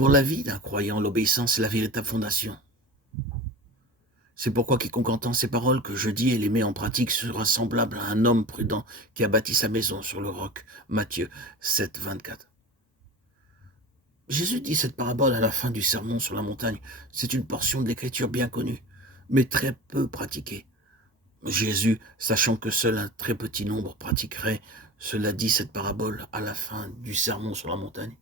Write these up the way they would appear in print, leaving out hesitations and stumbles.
Pour la vie d'un croyant, l'obéissance est la véritable fondation. C'est pourquoi quiconque entend ces paroles que je dis et les met en pratique sera semblable à un homme prudent qui a bâti sa maison sur le roc. Matthieu 7, 24. Jésus dit cette parabole à la fin du sermon sur la montagne. C'est une portion de l'écriture bien connue, mais très peu pratiquée. Jésus, sachant que seul un très petit nombre pratiquerait, cela dit cette parabole à la fin du sermon sur la montagne.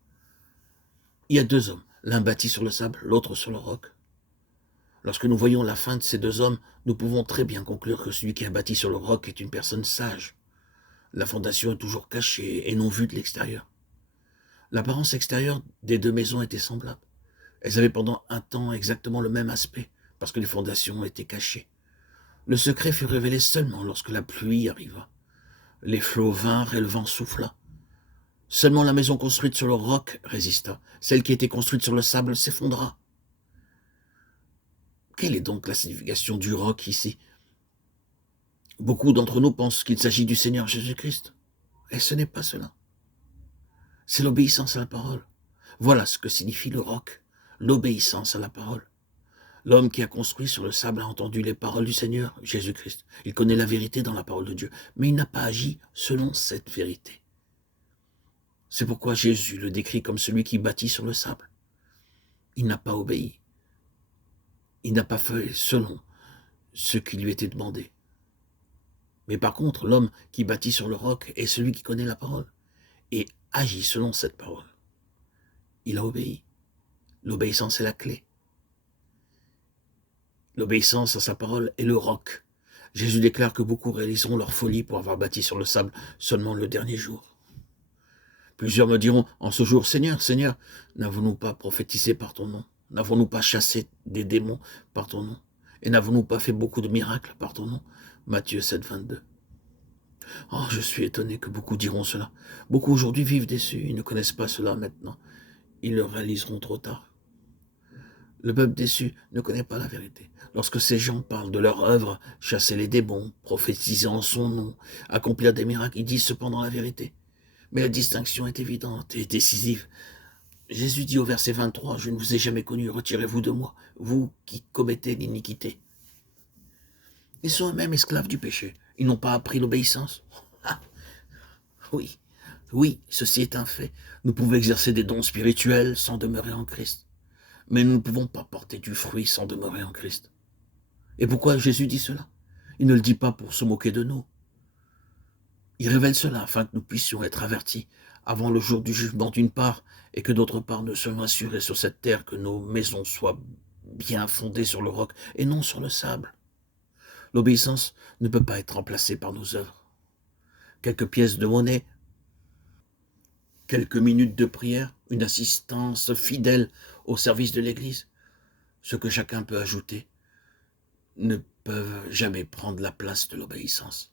Il y a deux hommes, l'un bâti sur le sable, l'autre sur le roc. Lorsque nous voyons la fin de ces deux hommes, nous pouvons très bien conclure que celui qui a bâti sur le roc est une personne sage. La fondation est toujours cachée et non vue de l'extérieur. L'apparence extérieure des deux maisons était semblable. Elles avaient pendant un temps exactement le même aspect, parce que les fondations étaient cachées. Le secret fut révélé seulement lorsque la pluie arriva. Les flots vinrent et le vent souffla. Seulement la maison construite sur le roc résista. Celle qui était construite sur le sable s'effondra. Quelle est donc la signification du roc ici? Beaucoup d'entre nous pensent qu'il s'agit du Seigneur Jésus-Christ. Et ce n'est pas cela. C'est l'obéissance à la parole. Voilà ce que signifie le roc, l'obéissance à la parole. L'homme qui a construit sur le sable a entendu les paroles du Seigneur Jésus-Christ. Il connaît la vérité dans la parole de Dieu, mais il n'a pas agi selon cette vérité. C'est pourquoi Jésus le décrit comme celui qui bâtit sur le sable. Il n'a pas obéi. Il n'a pas fait selon ce qui lui était demandé. Mais par contre, l'homme qui bâtit sur le roc est celui qui connaît la parole et agit selon cette parole. Il a obéi. L'obéissance est la clé. L'obéissance à sa parole est le roc. Jésus déclare que beaucoup réaliseront leur folie pour avoir bâti sur le sable seulement le dernier jour. Plusieurs me diront en ce jour, Seigneur, Seigneur, n'avons-nous pas prophétisé par ton nom? N'avons-nous pas chassé des démons par ton nom? Et n'avons-nous pas fait beaucoup de miracles par ton nom? Matthieu 7, 22. Oh, je suis étonné que beaucoup diront cela. Beaucoup aujourd'hui vivent déçus, ils ne connaissent pas cela maintenant. Ils le réaliseront trop tard. Le peuple déçu ne connaît pas la vérité. Lorsque ces gens parlent de leur œuvre, chasser les démons, prophétiser en son nom, accomplir des miracles, ils disent cependant la vérité. Mais la distinction est évidente et décisive. Jésus dit au verset 23, « Je ne vous ai jamais connu, retirez-vous de moi, vous qui commettez l'iniquité. » Ils sont eux-mêmes esclaves du péché. Ils n'ont pas appris l'obéissance. Ah, oui, oui, ceci est un fait. Nous pouvons exercer des dons spirituels sans demeurer en Christ. Mais nous ne pouvons pas porter du fruit sans demeurer en Christ. Et pourquoi Jésus dit cela? Il ne le dit pas pour se moquer de nous. Il révèle cela afin que nous puissions être avertis avant le jour du jugement d'une part, et que d'autre part nous soyons assurés sur cette terre que nos maisons soient bien fondées sur le roc et non sur le sable. L'obéissance ne peut pas être remplacée par nos œuvres. Quelques pièces de monnaie, quelques minutes de prière, une assistance fidèle au service de l'Église, ce que chacun peut ajouter, ne peuvent jamais prendre la place de l'obéissance.